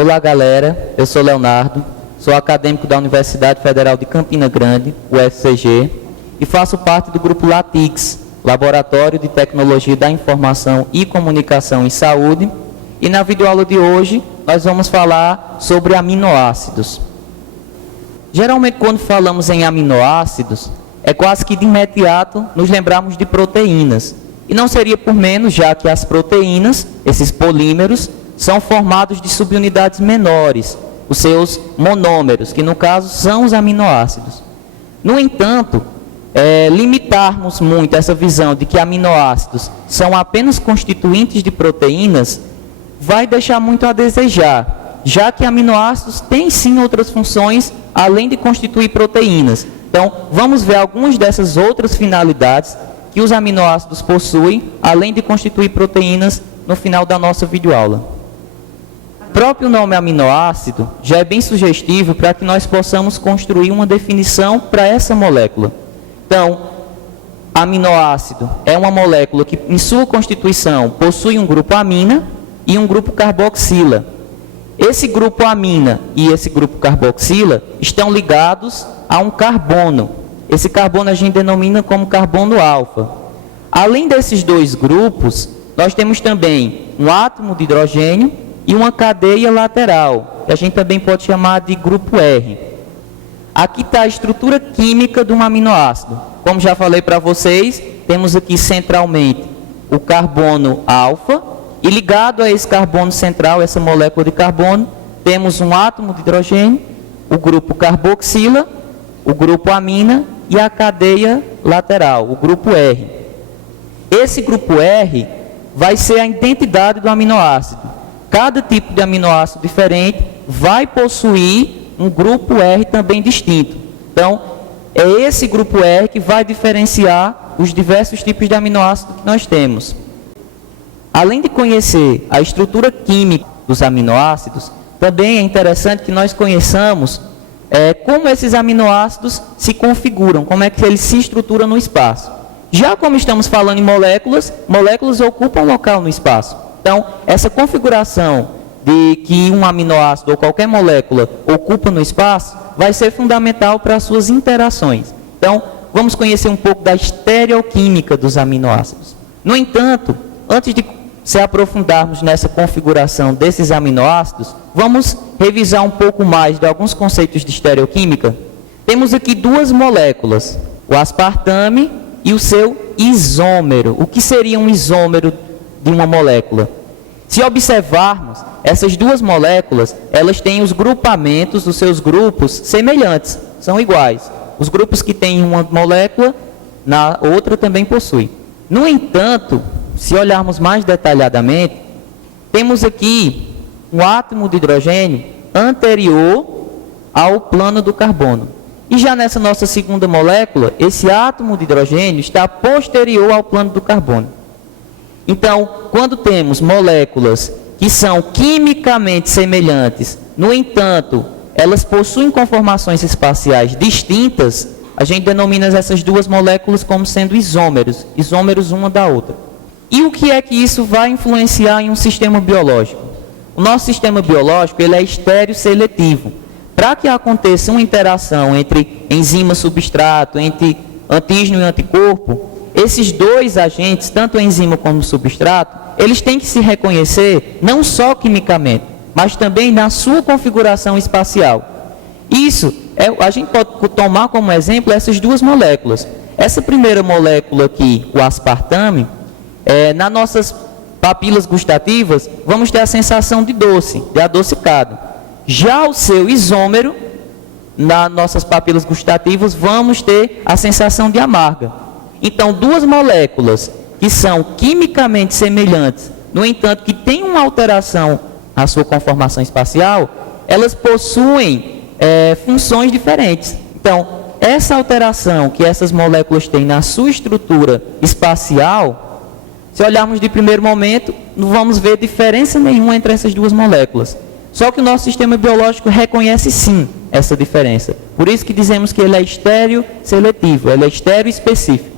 Olá galera, eu sou Leonardo, sou acadêmico da Universidade Federal de Campina Grande, UFCG, e faço parte do grupo LATIX, Laboratório de Tecnologia da Informação e Comunicação em Saúde, e na videoaula de hoje nós vamos falar sobre aminoácidos. Geralmente quando falamos em aminoácidos, é quase que de imediato nos lembramos de proteínas, e não seria por menos, já que as proteínas, esses polímeros, são formados de subunidades menores, os seus monômeros, que no caso são os aminoácidos. No entanto, limitarmos muito essa visão de que aminoácidos são apenas constituintes de proteínas, vai deixar muito a desejar, já que aminoácidos têm sim outras funções, além de constituir proteínas. Então, vamos ver algumas dessas outras finalidades que os aminoácidos possuem, além de constituir proteínas, no final da nossa videoaula. O próprio nome aminoácido já é bem sugestivo para que nós possamos construir uma definição para essa molécula. Então, aminoácido é uma molécula que, em sua constituição, possui um grupo amina e um grupo carboxila. Esse grupo amina e esse grupo carboxila estão ligados a um carbono. Esse carbono a gente denomina como carbono alfa. Além desses dois grupos, nós temos também um átomo de hidrogênio e uma cadeia lateral, que a gente também pode chamar de grupo R. Aqui está a estrutura química de um aminoácido. Como já falei para vocês, temos aqui centralmente o carbono alfa, e ligado a esse carbono central, essa molécula de carbono, temos um átomo de hidrogênio, o grupo carboxila, o grupo amina e a cadeia lateral, o grupo R. Esse grupo R vai ser a identidade do aminoácido. Cada tipo de aminoácido diferente vai possuir um grupo R também distinto. Então, é esse grupo R que vai diferenciar os diversos tipos de aminoácido que nós temos. Além de conhecer a estrutura química dos aminoácidos, também é interessante que nós conheçamos como esses aminoácidos se configuram, como é que eles se estruturam no espaço. Já como estamos falando em moléculas, moléculas ocupam local no espaço. Então, essa configuração de que um aminoácido ou qualquer molécula ocupa no espaço vai ser fundamental para as suas interações. Então, vamos conhecer um pouco da estereoquímica dos aminoácidos. No entanto, antes de se aprofundarmos nessa configuração desses aminoácidos, vamos revisar um pouco mais de alguns conceitos de estereoquímica. Temos aqui duas moléculas, o aspartame e o seu isômero. O que seria um isômero de uma molécula? Se observarmos, essas duas moléculas, elas têm os grupamentos dos seus grupos semelhantes, são iguais. Os grupos que têm uma molécula, na outra também possuem. No entanto, se olharmos mais detalhadamente, temos aqui um átomo de hidrogênio anterior ao plano do carbono. E já nessa nossa segunda molécula, esse átomo de hidrogênio está posterior ao plano do carbono. Então, quando temos moléculas que são quimicamente semelhantes, no entanto, elas possuem conformações espaciais distintas, a gente denomina essas duas moléculas como sendo isômeros, isômeros uma da outra. E o que é que isso vai influenciar em um sistema biológico? O nosso sistema biológico ele é estéreo-seletivo. Para que aconteça uma interação entre enzima-substrato, entre antígeno e anticorpo, esses dois agentes, tanto a enzima como o substrato, eles têm que se reconhecer não só quimicamente, mas também na sua configuração espacial. Isso, a gente pode tomar como exemplo essas duas moléculas. Essa primeira molécula aqui, o aspartame, nas nossas papilas gustativas, vamos ter a sensação de doce, de adocicado. Já o seu isômero, nas nossas papilas gustativas, vamos ter a sensação de amarga. Então, duas moléculas que são quimicamente semelhantes, no entanto, que têm uma alteração na sua conformação espacial, elas possuem funções diferentes. Então, essa alteração que essas moléculas têm na sua estrutura espacial, se olharmos de primeiro momento, não vamos ver diferença nenhuma entre essas duas moléculas. Só que o nosso sistema biológico reconhece sim essa diferença. Por isso que dizemos que ele é estéreo-seletivo, ele é estéreo-específico.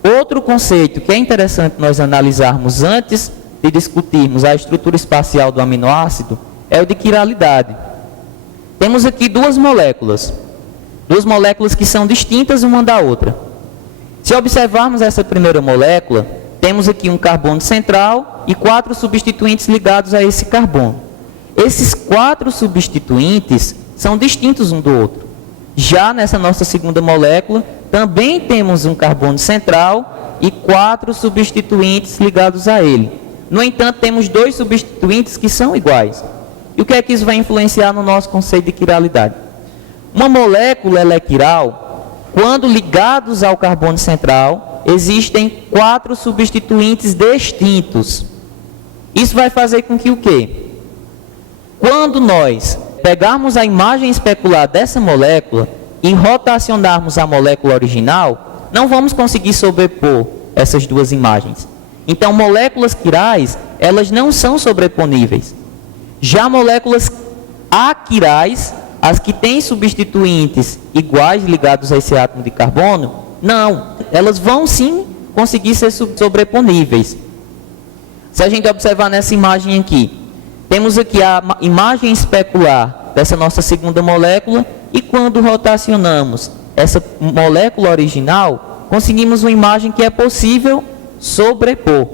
Outro conceito que é interessante nós analisarmos antes de discutirmos a estrutura espacial do aminoácido é o de quiralidade. Temos aqui duas moléculas que são distintas uma da outra. Se observarmos essa primeira molécula, temos aqui um carbono central e 4 substituintes ligados a esse carbono. Esses 4 substituintes são distintos um do outro. Já nessa nossa segunda molécula, também temos um carbono central e 4 substituintes ligados a ele. No entanto, temos 2 substituintes que são iguais. E o que é que isso vai influenciar no nosso conceito de quiralidade? Uma molécula ela é quiral quando ligados ao carbono central existem 4 substituintes distintos. Isso vai fazer com que o quê? Quando nós pegarmos a imagem especular dessa molécula e rotacionarmos a molécula original, não vamos conseguir sobrepor essas duas imagens. Então, moléculas quirais, elas não são sobreponíveis. Já moléculas aquirais, as que têm substituintes iguais ligados a esse átomo de carbono, não. Elas vão sim conseguir ser sobreponíveis. Se a gente observar nessa imagem aqui, temos aqui a imagem especular dessa nossa segunda molécula e quando rotacionamos essa molécula original, conseguimos uma imagem que é possível sobrepor.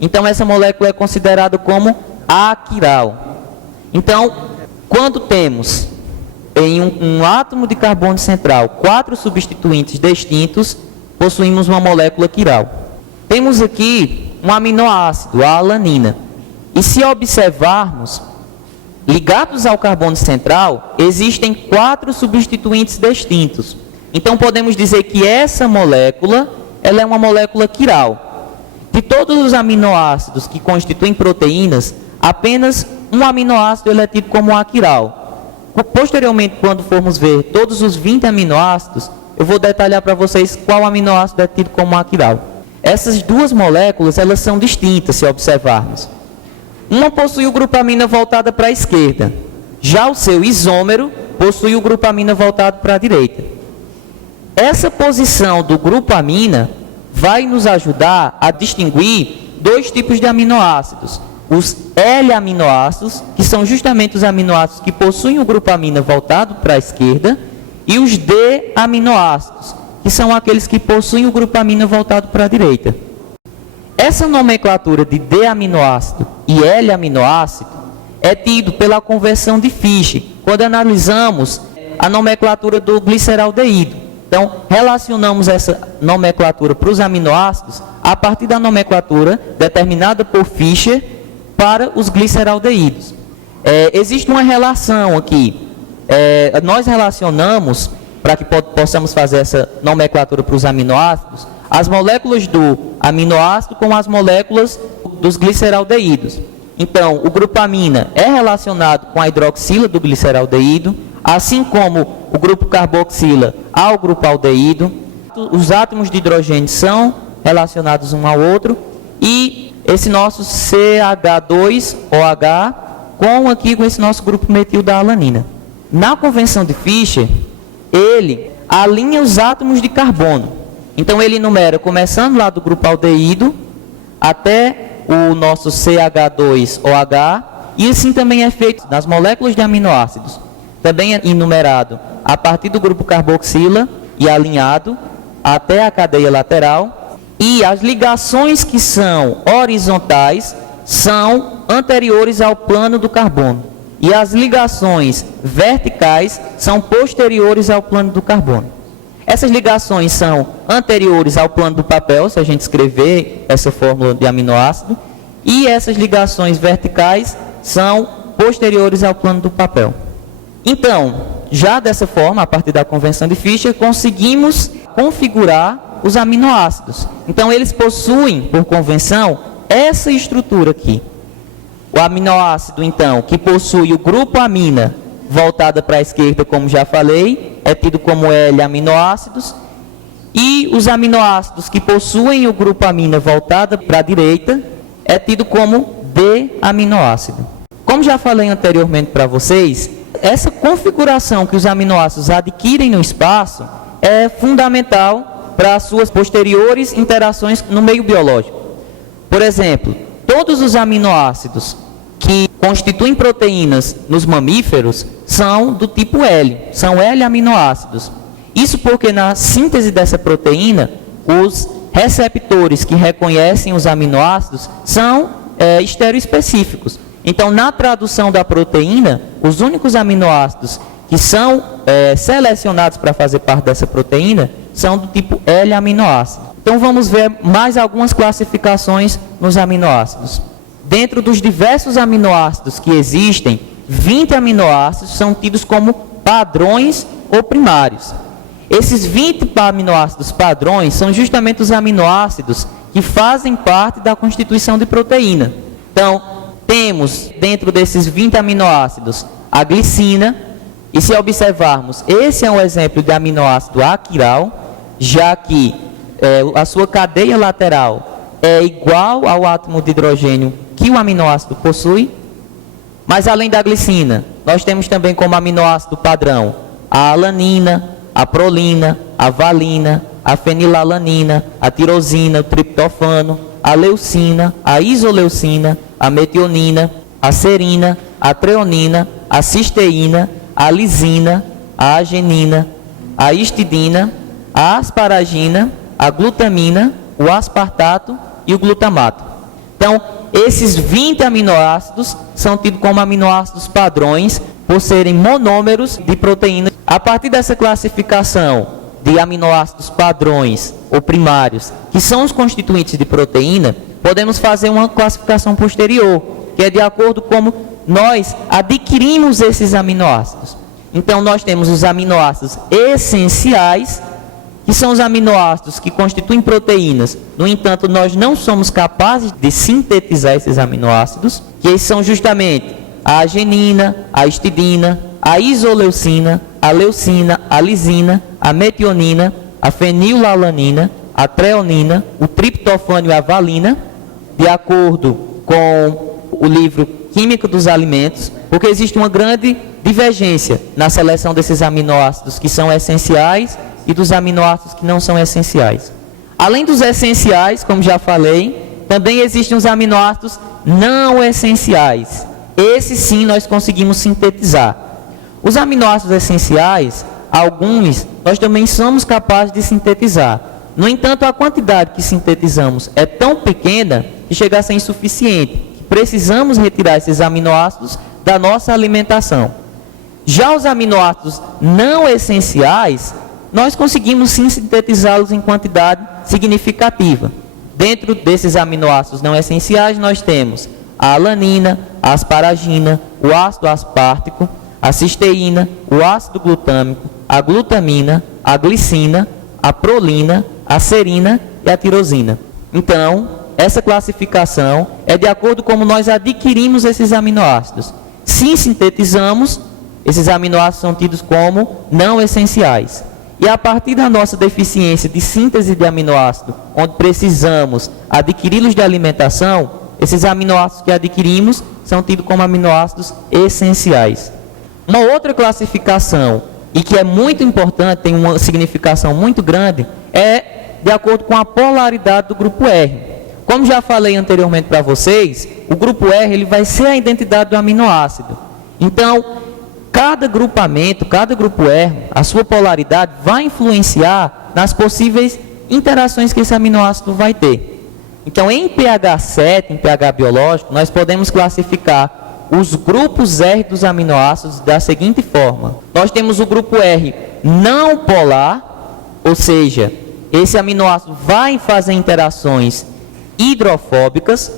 Então, essa molécula é considerada como aquiral. Então, quando temos em um átomo de carbono central 4 substituintes distintos, possuímos uma molécula quiral. Temos aqui um aminoácido, a alanina. E se observarmos, ligados ao carbono central, existem 4 substituintes distintos. Então, podemos dizer que essa molécula, ela é uma molécula quiral. De todos os aminoácidos que constituem proteínas, apenas um aminoácido ele é tido como aquiral. Posteriormente, quando formos ver todos os 20 aminoácidos, eu vou detalhar para vocês qual aminoácido é tido como aquiral. Essas duas moléculas, elas são distintas, se observarmos. Uma possui o grupo amina voltada para a esquerda. Já o seu isômero possui o grupo amina voltado para a direita. Essa posição do grupo amina vai nos ajudar a distinguir 2 tipos de aminoácidos. Os L-aminoácidos, que são justamente os aminoácidos que possuem o grupo amina voltado para a esquerda, e os D-aminoácidos, que são aqueles que possuem o grupo amina voltado para a direita. Essa nomenclatura de D-aminoácido e L-aminoácido é tido pela conversão de Fischer, quando analisamos a nomenclatura do gliceraldeído. Então, relacionamos essa nomenclatura para os aminoácidos a partir da nomenclatura determinada por Fischer para os gliceraldeídos. Existe uma relação aqui. Nós relacionamos, para que possamos fazer essa nomenclatura para os aminoácidos, as moléculas do aminoácido com as moléculas dos gliceraldeídos. Então, o grupo amina é relacionado com a hidroxila do gliceraldeído, assim como o grupo carboxila ao grupo aldeído. Os átomos de hidrogênio são relacionados um ao outro e esse nosso CH2OH com esse nosso grupo metil da alanina. Na convenção de Fischer, ele alinha os átomos de carbono. Então ele enumera, começando lá do grupo aldeído até o nosso CH2OH, e assim também é feito nas moléculas de aminoácidos. Também é enumerado a partir do grupo carboxila e alinhado até a cadeia lateral. E as ligações que são horizontais são anteriores ao plano do carbono. E as ligações verticais são posteriores ao plano do carbono. Essas ligações são anteriores ao plano do papel, se a gente escrever essa fórmula de aminoácido. E essas ligações verticais são posteriores ao plano do papel. Então, já dessa forma, a partir da convenção de Fischer, conseguimos configurar os aminoácidos. Então, eles possuem, por convenção, essa estrutura aqui. O aminoácido, então, que possui o grupo amina voltada para a esquerda, como já falei, é tido como L-aminoácidos. E os aminoácidos que possuem o grupo amina voltada para a direita, é tido como D-aminoácido. Como já falei anteriormente para vocês, essa configuração que os aminoácidos adquirem no espaço é fundamental para as suas posteriores interações no meio biológico. Por exemplo, todos os aminoácidos que constituem proteínas nos mamíferos são do tipo L, são L-aminoácidos. Isso porque na síntese dessa proteína, os receptores que reconhecem os aminoácidos são estereoespecíficos. Então, na tradução da proteína, os únicos aminoácidos que são selecionados para fazer parte dessa proteína são do tipo L-aminoácido. Então, vamos ver mais algumas classificações nos aminoácidos. Dentro dos diversos aminoácidos que existem, 20 aminoácidos são tidos como padrões ou primários. Esses 20 aminoácidos padrões são justamente os aminoácidos que fazem parte da constituição de proteína. Então, temos dentro desses 20 aminoácidos a glicina, e se observarmos, esse é um exemplo de aminoácido aquiral, já que a sua cadeia lateral é igual ao átomo de hidrogênio que o aminoácido possui. Mas além da glicina, nós temos também como aminoácido padrão a alanina, a prolina, a valina, a fenilalanina, a tirosina, o triptofano, a leucina, a isoleucina, a metionina, a serina, a treonina, a cisteína, a lisina, a agenina, a histidina, a asparagina, a glutamina, o aspartato e o glutamato. Então, esses 20 aminoácidos são tidos como aminoácidos padrões por serem monômeros de proteínas. A partir dessa classificação de aminoácidos padrões ou primários, que são os constituintes de proteína, podemos fazer uma classificação posterior, que é de acordo com como nós adquirimos esses aminoácidos. Então, nós temos os aminoácidos essenciais, que são os aminoácidos que constituem proteínas. No entanto, nós não somos capazes de sintetizar esses aminoácidos, que são justamente a agenina, a histidina, a isoleucina, a leucina, a lisina, a metionina, a fenilalanina, a treonina, o triptofano e a valina, de acordo com o livro Química dos Alimentos, porque existe uma grande divergência na seleção desses aminoácidos que são essenciais e dos aminoácidos que não são essenciais. Além dos essenciais, como já falei, também existem os aminoácidos não essenciais. Esses sim nós conseguimos sintetizar. Os aminoácidos essenciais, alguns, nós também somos capazes de sintetizar. No entanto, a quantidade que sintetizamos é tão pequena que chega a ser insuficiente. Precisamos retirar esses aminoácidos da nossa alimentação. Já os aminoácidos não essenciais, nós conseguimos sim sintetizá-los em quantidade significativa. Dentro desses aminoácidos não essenciais, nós temos a alanina, a asparagina, o ácido aspartico, a cisteína, o ácido glutâmico, a glutamina, a glicina, a prolina, a serina e a tirosina. Então, essa classificação é de acordo com como nós adquirimos esses aminoácidos. Se sintetizamos, esses aminoácidos são tidos como não essenciais. E a partir da nossa deficiência de síntese de aminoácido, onde precisamos adquiri-los de alimentação, esses aminoácidos que adquirimos são tidos como aminoácidos essenciais. Uma outra classificação, e que é muito importante, tem uma significação muito grande, é de acordo com a polaridade do grupo R. Como já falei anteriormente para vocês, o grupo R ele vai ser a identidade do aminoácido. Então, cada grupamento, cada grupo R, a sua polaridade vai influenciar nas possíveis interações que esse aminoácido vai ter. Então, em pH 7, em pH biológico, nós podemos classificar os grupos R dos aminoácidos da seguinte forma. Nós temos o grupo R não polar, ou seja, esse aminoácido vai fazer interações hidrofóbicas,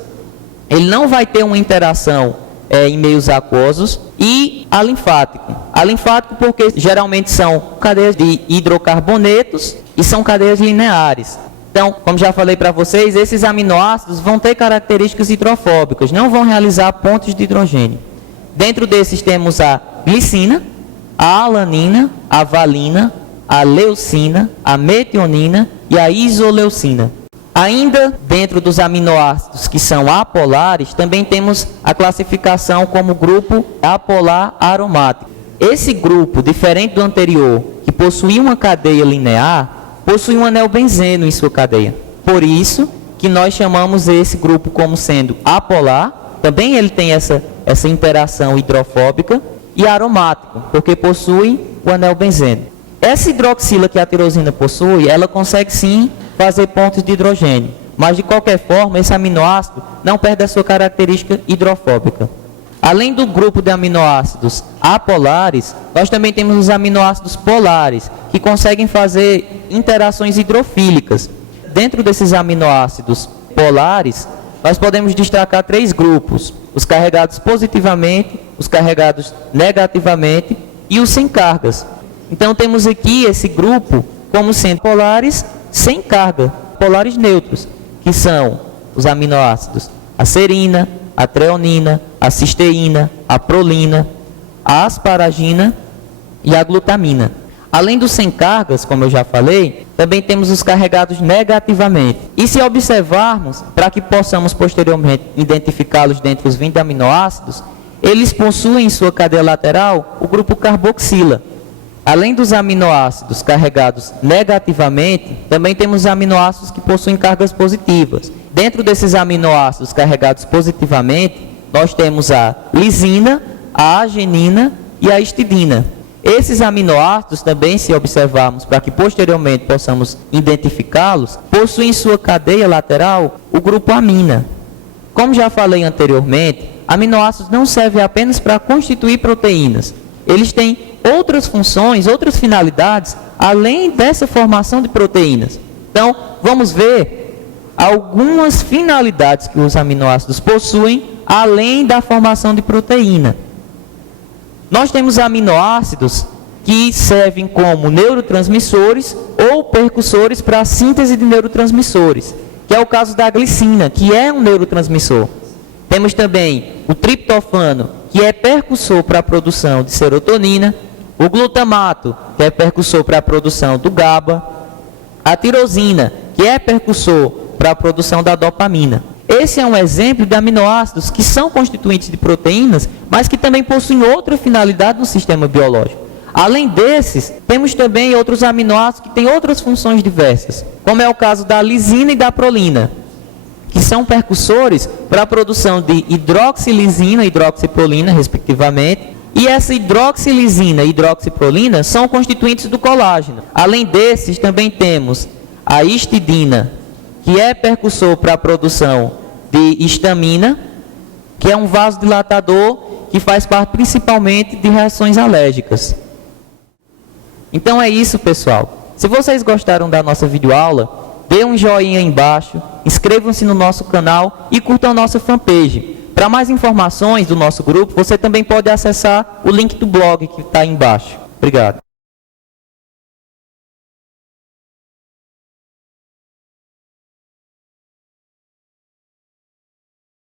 ele não vai ter uma interação em meios aquosos, e alinfático. Alinfático porque geralmente são cadeias de hidrocarbonetos e são cadeias lineares. Então, como já falei para vocês, esses aminoácidos vão ter características hidrofóbicas, não vão realizar pontes de hidrogênio. Dentro desses temos a glicina, a alanina, a valina, a leucina, a metionina e a isoleucina. Ainda dentro dos aminoácidos que são apolares, também temos a classificação como grupo apolar aromático. Esse grupo, diferente do anterior, que possuía uma cadeia linear, possui um anel benzeno em sua cadeia. Por isso que nós chamamos esse grupo como sendo apolar. Também ele tem essa essa interação hidrofóbica, e aromático, porque possui o anel benzeno. Essa hidroxila que a tirosina possui, ela consegue sim fazer pontos de hidrogênio, mas de qualquer forma esse aminoácido não perde a sua característica hidrofóbica. Além do grupo de aminoácidos apolares, nós também temos os aminoácidos polares, que conseguem fazer interações hidrofílicas. Dentro desses aminoácidos polares, nós podemos destacar 3 grupos: os carregados positivamente, os carregados negativamente e os sem cargas. Então temos aqui esse grupo como sendo polares sem carga, polares neutros, que são os aminoácidos a serina, a treonina, a cisteína, a prolina, a asparagina e a glutamina. Além dos sem cargas, como eu já falei, também temos os carregados negativamente. E se observarmos, para que possamos posteriormente identificá-los dentre os 20 aminoácidos, eles possuem em sua cadeia lateral o grupo carboxila. Além dos aminoácidos carregados negativamente, também temos os aminoácidos que possuem cargas positivas. Dentro desses aminoácidos carregados positivamente, nós temos a lisina, a arginina e a histidina. Esses aminoácidos também, se observarmos, para que posteriormente possamos identificá-los, possuem em sua cadeia lateral o grupo amina. Como já falei anteriormente, aminoácidos não servem apenas para constituir proteínas. Eles têm outras funções, outras finalidades, além dessa formação de proteínas. Então, vamos ver algumas finalidades que os aminoácidos possuem, além da formação de proteína. Nós temos aminoácidos que servem como neurotransmissores ou percussores para a síntese de neurotransmissores, que é o caso da glicina, que é um neurotransmissor. Temos também o triptofano, que é percussor para a produção de serotonina, o glutamato, que é percussor para a produção do GABA, a tirosina, que é percussor para a produção da dopamina. Esse é um exemplo de aminoácidos que são constituintes de proteínas, mas que também possuem outra finalidade no sistema biológico. Além desses, temos também outros aminoácidos que têm outras funções diversas, como é o caso da lisina e da prolina, que são percussores para a produção de hidroxilisina e hidroxiprolina, respectivamente, e essa hidroxilisina e hidroxiprolina são constituintes do colágeno. Além desses, também temos a histidina, que é percussor para a produção de histamina, que é um vasodilatador que faz parte principalmente de reações alérgicas. Então é isso, pessoal. Se vocês gostaram da nossa videoaula, dê um joinha aí embaixo, inscrevam-se no nosso canal e curtam a nossa fanpage. Para mais informações do nosso grupo, você também pode acessar o link do blog que está aí embaixo. Obrigado.